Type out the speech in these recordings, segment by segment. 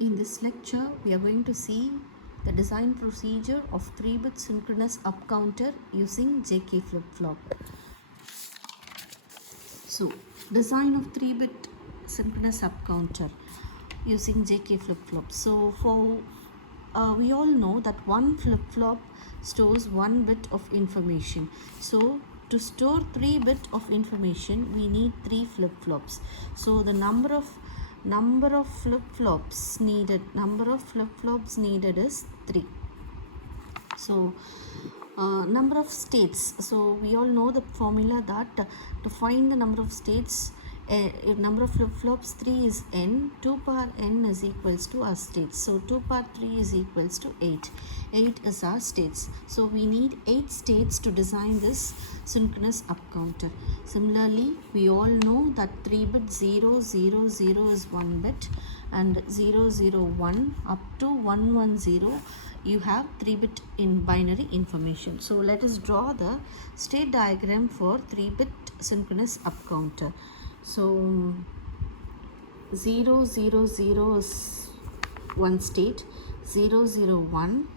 In this lecture, we are going to see the design procedure of 3-bit synchronous up counter using JK flip-flop. So, design of 3-bit synchronous up counter using JK flip-flop. So, we all know that one flip-flop stores 1 bit of information. So, to store 3 bit of information, we need 3 flip-flops. So, the number of flip-flops needed is 3. So number of states, so we all know the formula that to find the number of states, if number of flip-flops 3 is n, 2 power n is equals to our states. So 2 power 3 is equals to 8. 8 is our states. So we need 8 states to design this synchronous up counter. Similarly, we all know that 3-bit 0, 0, 0 is 1 bit, and 0, 0, 1 up to 1, 1, 0 you have 3-bit in binary information. So let us draw the state diagram for 3-bit synchronous up counter. So 0, 0, 0 is one state, 0, 0, 1,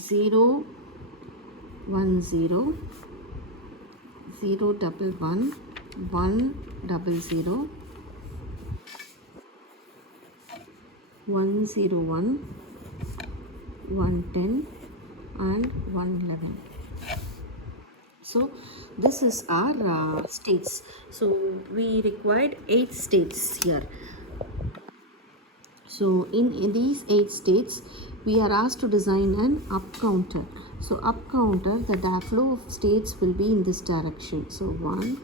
0, 1, 0, 0, double 1, 1, double 0, 101, 110 and 111. So this is our states. So we required 8 states here. So in these 8 states, we are asked to design an up counter. So up counter, the flow of states will be in this direction. So 1.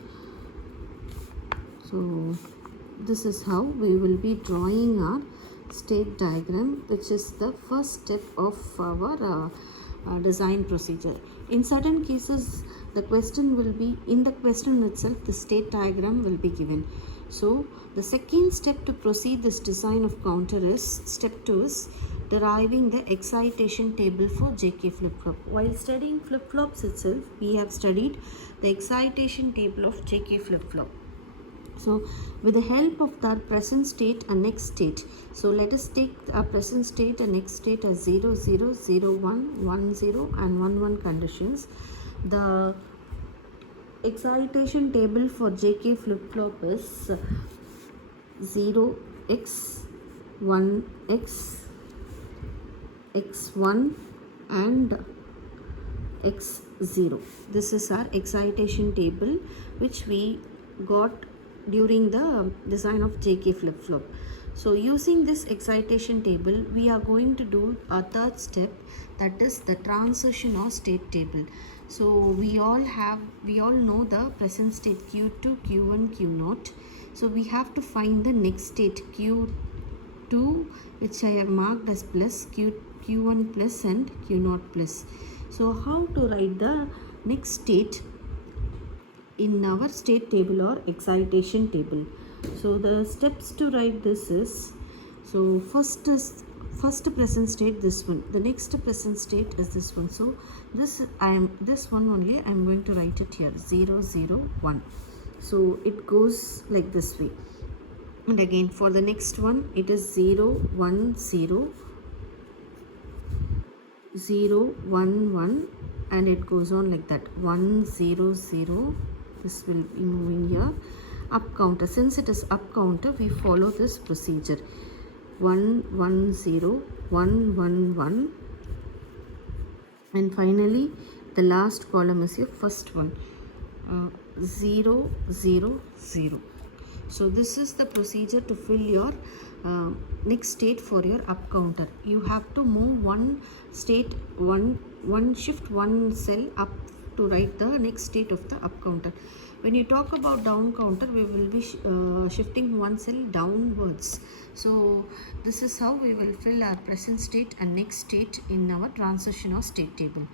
So this is how we will be drawing our state diagram, which is the first step of our design procedure. In certain cases, the question will be, in the question itself, the state diagram will be given. So the second step to proceed this design of counter is, step 2 is deriving the excitation table for JK flip-flop. While studying flip-flops itself, we have studied the excitation table of JK flip-flop. So with the help of that present state and next state, so let us take our present state and next state as 0, 0, 0, 1, 1, 0 and 1, 1 conditions. The excitation table for JK flip-flop is 0x, 1x, x1 and x0. This is our excitation table which we got during the design of JK flip-flop. So using this excitation table, we are going to do a third step, that is the transition or state table. So we all know the present state Q2, Q1, Q0. So we have to find the next state Q2, which I have marked as plus, Q1 plus and Q0 plus. So how to write the next state in our state table or excitation table? So the steps to write this is, so first present state, this one, the next present state is this one. So this one only I am going to write it here, 0, 0, 1. So it goes like this way. And again for the next one, it is 0, 1, 0, 0, 1, 1, and it goes on like that, 1, 0, 0. This will be moving here. Up counter, since it is up counter, we follow this procedure, 1, 1, 0, 1, 1, 1, and finally the last column is your first one, 0, 0, 0. So this is the procedure to fill your next state for your up counter. You have to move one state, shift one cell up to write the next state of the up counter. When you talk about down counter, we will be shifting one cell downwards. So this is how we will fill our present state and next state in our transition or state table.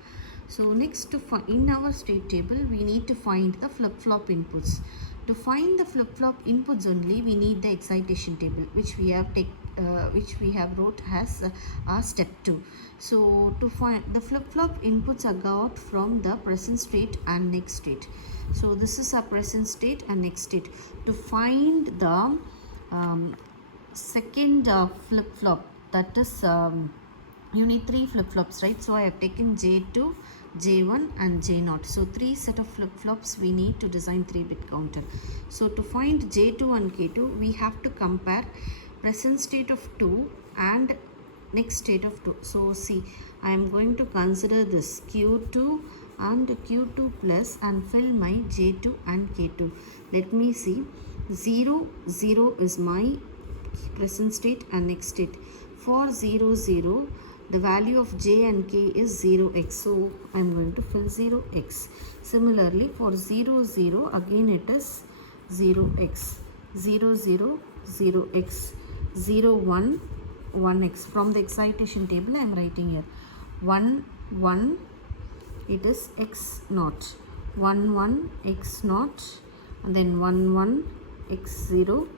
So next, in our state table, we need to find the flip-flop inputs. To find the flip-flop inputs only, we need the excitation table, which we have wrote as our step 2. So to find the flip-flop inputs are got from the present state and next state. So this is our present state and next state. To find the second flip-flop, that is you need 3 flip-flops, right? So I have taken J2, J1 and J0. So 3 set of flip-flops we need to design 3-bit counter. So to find J2 and K2, we have to compare present state of 2 and next state of 2. So see, I am going to consider this Q2 and Q2 plus and fill my J2 and K2. Let me see. 0, 0 is my present state and next state. For 0, 0, the value of j and k is 0x. So I am going to fill 0x. Similarly, for 0, 0, again it is 0x. 0, 0, 0x. 0, 1, 1x. From the excitation table I am writing here. 1, 1, it is x naught. 1, 1, x naught. And then 1, 1, x 0.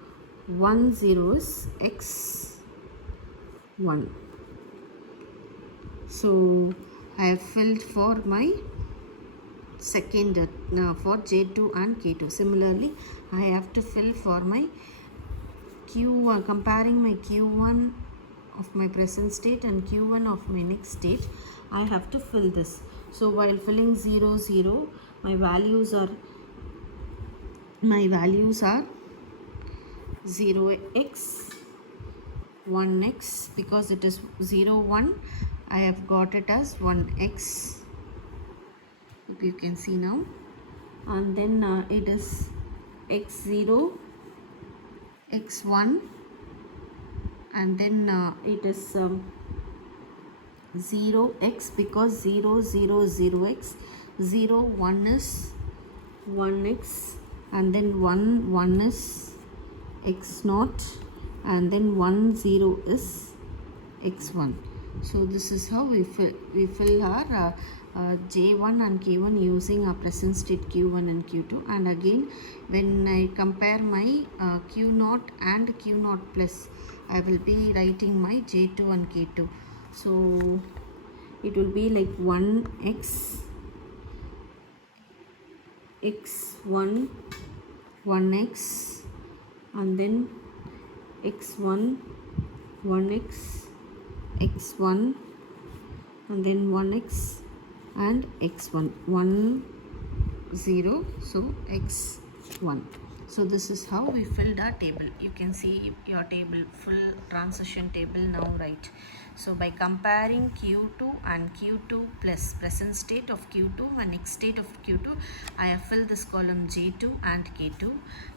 1, 0 is x 1. So I have filled for my second for J2 and K2. Similarly, I have to fill for my Q1, comparing my Q1 of my present state and Q1 of my next state. I have to fill this. So while filling 0, 0, my values are 0x, 1x, because it is 0, 1, I have got it as 1x. Hope you can see now. And then it is x0, x1, and then it is 0x, because 0, 0, 0x, 0, 1 is 1x, and then 1, 1 is x naught, and then 1, 0 is x1. So this is how we fill our J1 and K1 using our present state Q1 and Q2. And again, when I compare my Q0 and Q0 plus, I will be writing my J2 and K2. So it will be like 1x, x1, 1x, and then x1, 1x, x1, and then 1x and x1, 1, 0, so x1. So this is how we filled our table. You can see your table, full transition table now, right? So by comparing Q2 and Q2 plus present state of Q2 and next state of Q2, I have filled this column J2 and K2.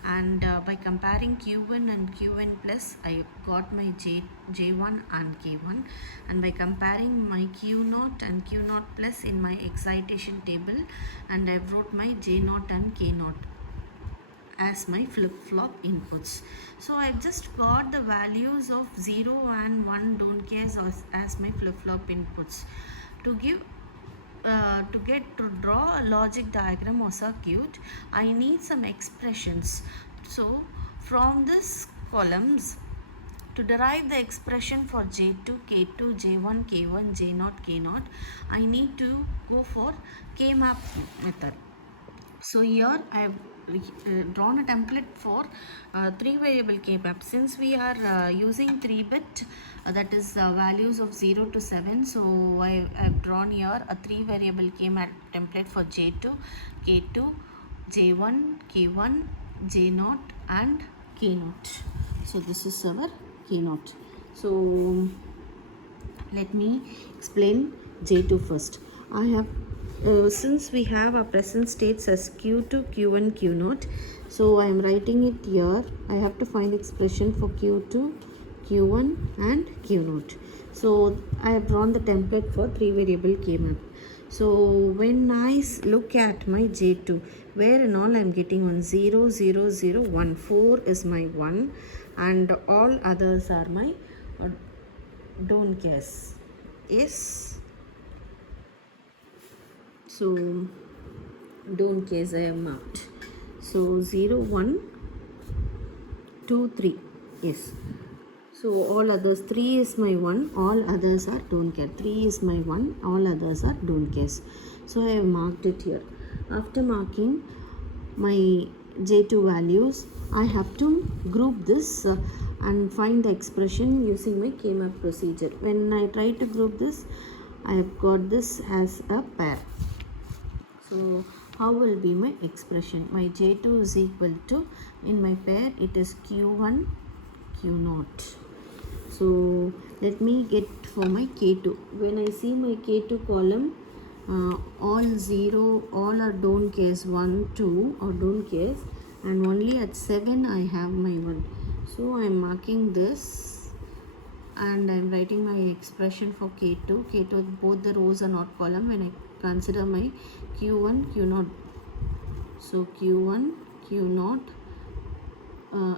And by comparing Q1 and Qn plus, I got my J1 and K1. And by comparing my Q0 and Q0 plus in my excitation table, and I wrote my J0 and K0 as my flip-flop inputs. So I've just got the values of 0 and 1 don't care as my flip-flop inputs. To draw a logic diagram or circuit, I need some expressions. So from this columns, to derive the expression for J2, K2, J1, K1, J0, K0, I need to go for K-map method. So here I have drawn a template for 3 variable K-map. Since we are using 3-bit, that is values of 0 to 7. So I have drawn here a 3 variable K-map template for J2, K2, J1, K1, J0 and K0. So this is our K0. So let me explain J2 first. I have since we have our present states as Q2, Q1, Q0, so I am writing it here. I have to find expression for Q2, Q1 and Q0. So I have drawn the template for 3 variable K-map. So when I look at my J2, where and all I am getting 1, 0, 0, 0, 1, 4 is my 1, and all others are my don't guess. Yes. So don't guess, I have marked. So 0, 1, 2, 3. Yes. So all others, 3 is my 1, all others are don't care. 3 is my 1, all others are don't guess. So I have marked it here. After marking, my J2 values, I have to group this and find the expression using my K-map procedure. When I try to group this, I have got this as a pair. So how will be my expression? My J2 is equal to, in my pair it is Q1 Q0. So let me get for my K2. When I see my K2 column, all 0, all are don't case 1, 2 or don't case, and only at 7 I have my 1. So I am marking this and I am writing my expression for K2. K2, both the rows are not column when I consider my Q1 Q0. So Q1 Q0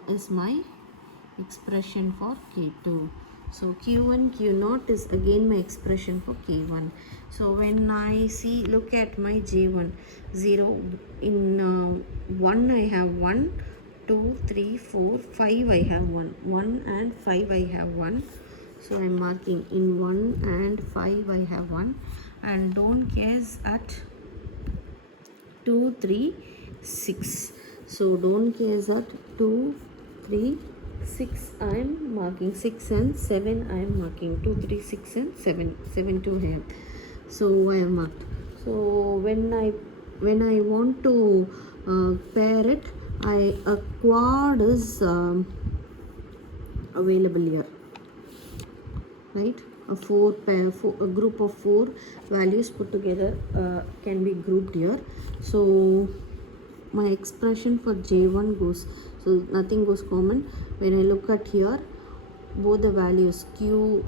is my expression for K2. So Q1 Q0 is again my expression for K1. So when I see, look at my J1, 0 in 1 I have 1, 2, 3, 4, 5 I have 1, 1 and 5 I have 1. So I am marking in 1 and 5 I have 1, and don't guess at 2, 3, 6. So don't guess at 2, 3, 6 I am marking, 6 and 7 I am marking, 2, 3, 6 and 7, 7 2 here. So I have marked. So when I want to pair it, a quad is available here, right? A group of 4 values put together can be grouped here. So my expression for J1 goes, so nothing goes common. When I look at here, both the values Q0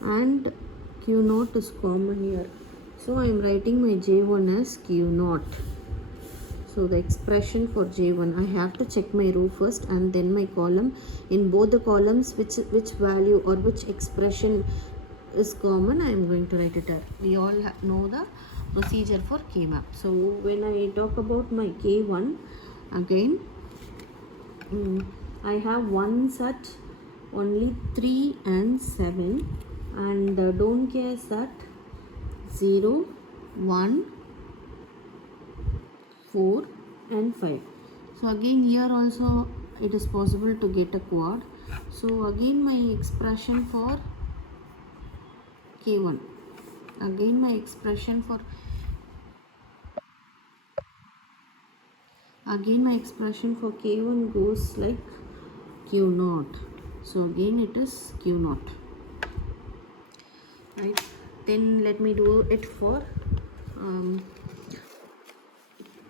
and Q0 is common here. So I am writing my J1 as Q0. So the expression for J1, I have to check my row first and then my column. In both the columns, which value or which expression is common, I am going to write it there. We all know the procedure for K-map. So when I talk about my K1, again, I have ones at only 3 and 7, and don't guess at 0, 1, 4 and 5. So again here also it is possible to get a quad. So again my expression for K1, again my expression for K1 goes like Q0. So again it is Q0, right? Then let me do it for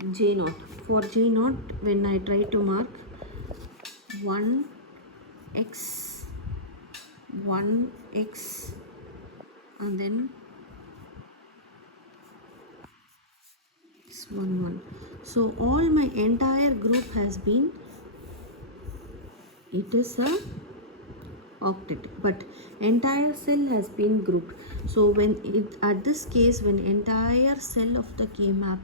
J0. For J0, when I try to mark 1x, 1x, and then it's 1, 1. So all my entire group has been, it is a octet, but entire cell has been grouped. So when at this case, when entire cell of the K map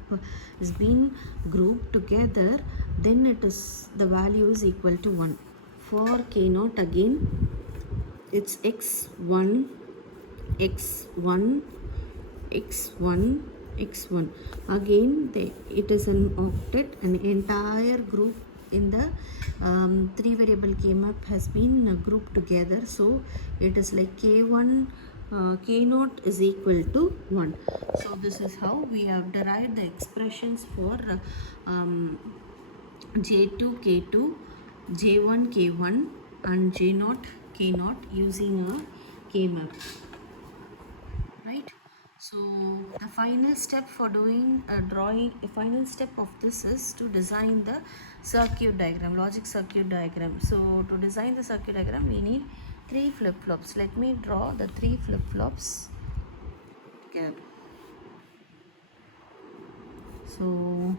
is been grouped together, then it is, the value is equal to 1. For K0 again, it's x1, x1, x1, x1. Again it is an octet, an entire group in the 3 variable K map has been grouped together. So it is like K1 K0 is equal to 1. So this is how we have derived the expressions for J2 K2, J1 K1 and J0 K0 using a K map, right? So the final step for doing drawing, the final step of this is to design the circuit diagram, logic circuit diagram. So to design the circuit diagram, we need 3 flip-flops. Let me draw the 3 flip-flops. Okay. So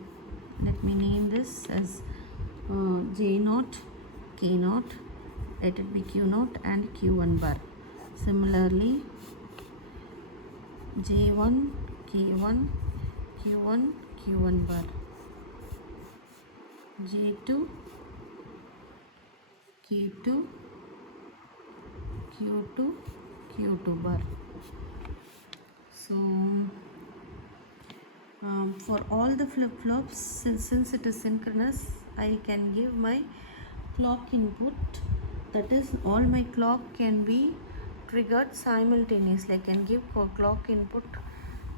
let me name this as J0, K0, let it be Q0 and Q1 bar. Similarly, J1, K1, Q1, Q1 bar, J2, K2, Q2, Q2 bar. So For all the flip-flops, since it is synchronous, I can give my clock input. That is, all my clock can be triggered simultaneously. I can give for clock input.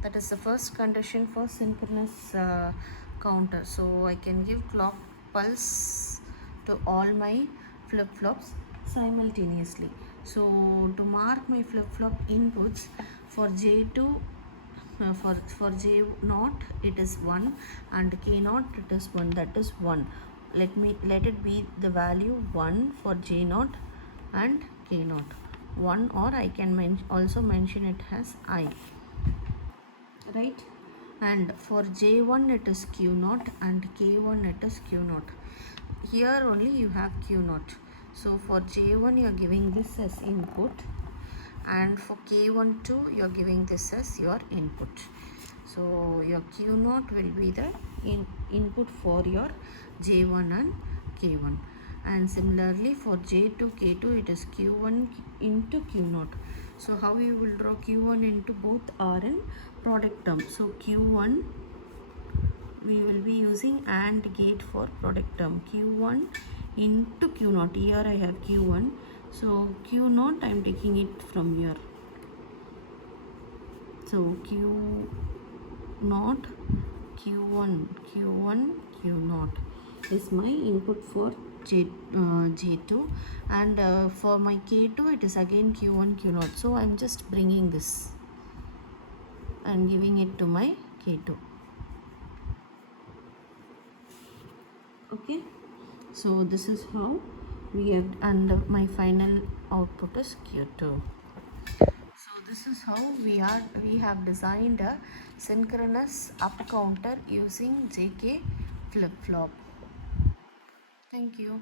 That is the first condition for synchronous counter. So I can give clock pulse to all my flip-flops simultaneously. So to mark my flip-flop inputs for J2, for J naught it is 1 and K naught it is 1, that is 1. Let it be the value 1 for J naught and K naught 1, or I can also mention it as I, right? And for J1 it is Q naught and K1 it is Q naught. Here only you have Q naught. So for J1 you are giving this as input, and for K12 you are giving this as your input. So your Q naught will be the input for your J1 and K1, and similarly for J2 K2 it is Q1 into Q naught. So how you will draw Q1 into both are in product term. So Q1 we will be using AND gate for product term, Q1 into Q naught. Here I have Q1, so Q naught I am taking it from here. So Q naught, Q1, Q1, Q naught is my input for J2, and for my K2 it is again Q1, Q naught. So I am just bringing this and giving it to my K2. Okay, so this is how we have, and my final output is Q2. So this is how we have designed a synchronous up counter using JK flip flop. Thank you.